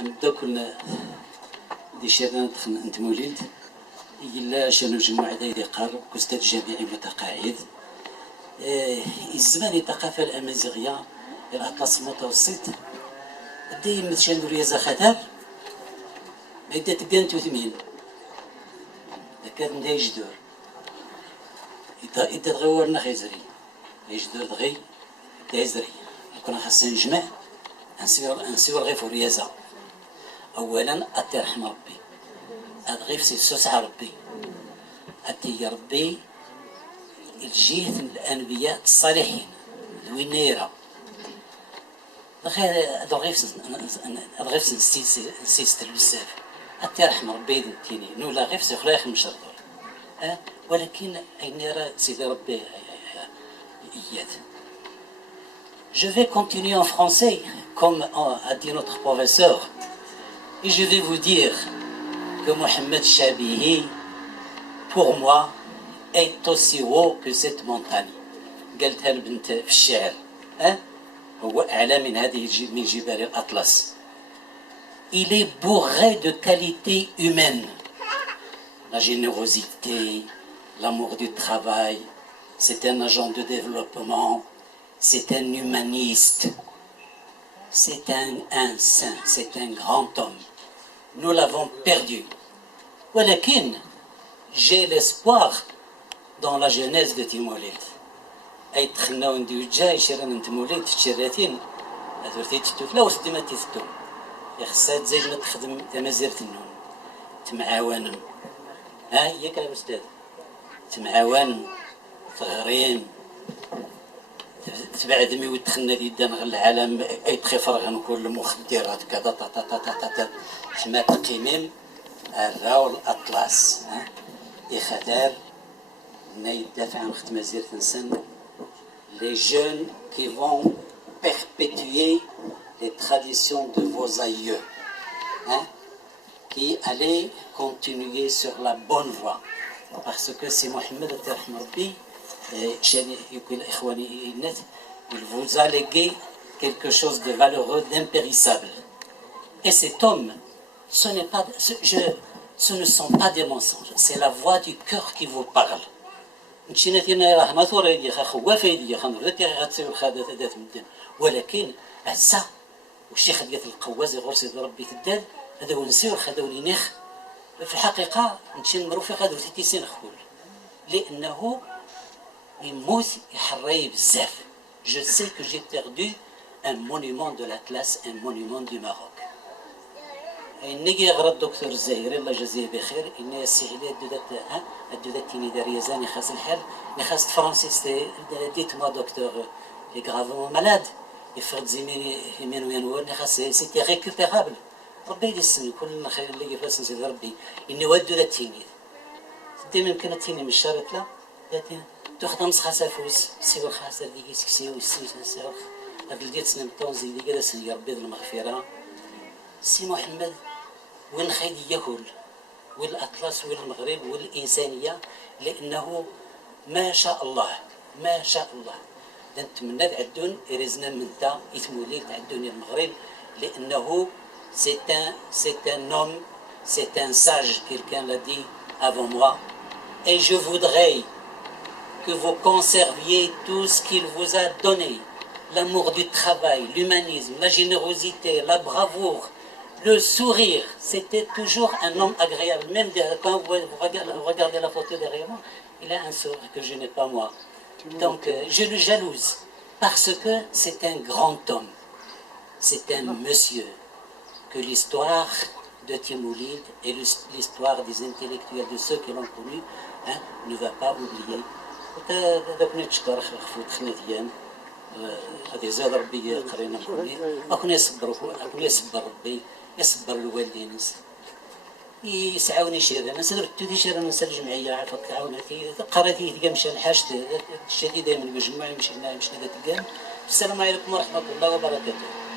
دوك دي شيرنا انت مولد إلا شنو مجموعة دايري قارب كأستاذ جامعي متقاعد. الزمان الثقافة الأمازيغية الأطلس المتوسط دايما شنو رياضة خطر ما يدا تقان توثمين كان دا يجدور إدا تغورنا خيزري يجدور دغي دا يزري كنا خاصنا نجمع نسير غير في الرياضة. أولا أتي رحم ربي أدغيف سوسع ربي أتي ربي الجهة الأنبياء الصالحين الوينيرة أدغيف نسيستر بزاف أتي رحم ربي دنتيني نولا غيف سيخلاخ مشردور ولكن أين يرى سيدي ربي إياد. Je vais continuer en français, comme a dit notre professeur, et je vais vous dire que Mohamed Chabihi, pour moi, est aussi haut que cette montagne. قالتها البنت في الشعر هو أعلى من هذه من جبال الأطلس. Il est bourré de qualités humaines. La générosité, l'amour du travail, c'est un agent de développement, c'est un humaniste, c'est un saint, c'est un grand homme. Nous l'avons perdu. ولكن j'ai l'espoir dans la jeunesse de Timoulid. أي تخناو نديو جاي شيران تموليد في الشراتين هذورتي تتوتلا واش ديما تيثتو خصها تزيد ما تخدم تمازير النون تمعاون ياك الاستاذ تمعاون تغرين تبعد مي وتخنا ديدان غير العالم اي تخفرغن كل مخدرات كذا تا تا تا تا تا حما تقيميم الراو الاطلس يخدار يدافع عن خدمة زير تنسن les jeunes qui vont perpétuer les traditions de vos aïeux, qui allaient continuer sur la bonne voie. Parce que c'est Mohamed Rabbi, il vous a légué quelque chose de valeureux, d'impérissable. Et cet homme, ce ne sont pas des mensonges, c'est la voix du cœur qui vous parle. مشينا ديالنا راه ماثوره ديال خوافه ديال خنردتي غتسير الخادات هذات مدن ولكن هسا والشيخ ديال القواز غور سيدي ربي تداد هذا هو نسير هذا هو نيخ في الحقيقه نمشي نمرو في غادو تيسين خول لانه يموت يحري بزاف. Je sais que j'ai perdu un monument de l'Atlas, un monument du Maroc. إني يغرى الدكتور الزهيري الله يجزيه بخير إني السهيلات دودات تيني داريزاني خاص الحال مي خاص فرانسيس ديت ما دكتور لي غرافون مالاد يفرد زميلي يمين وينور لي خاص سيتي ريكوبيرابل ربي يدي السن كل خير اللي يفاس نسيد ربي إني ودو دات تيني ديما يمكن تيني من الشارع لا تاخذ مسخه سافوس سيو خاص اللي يسكسيو يسمس نساو هاد اللي ديت سنين طونزي اللي جالس يا ربي المغفره سي محمد وين خيدي ياكل والأطلس والمغرب والإنسانية لأنه ما شاء الله ما شاء الله نتمنى تعدون إرزنا من تا يتمولي تعدون المغرب لأنه c'est un homme, c'est un sage, quelqu'un l'a dit avant moi et je voudrais que vous conserviez tout ce qu'il vous a donné, l'amour du travail, l'humanisme, la générosité, la bravoure, le sourire. C'était toujours un homme agréable. Même quand vous regardez la photo derrière moi, il a un sourire que je n'ai pas moi. Donc je le jalouse parce que c'est un grand homme. C'est un monsieur que l'histoire de Timoulid et l'histoire des intellectuels, de ceux qui l'ont connu, ne va pas oublier. هذه زاد ربي قرينا مخلي أكون يصبر ربي يصبر الوالدين يسعوني شيرا أنا سدرت تودي شيرا نسى الجمعية عافاك عاونتي قراتي تقام مشى الحاج الشديد دائما مجموعة مشينا تقام. السلام عليكم ورحمة الله وبركاته.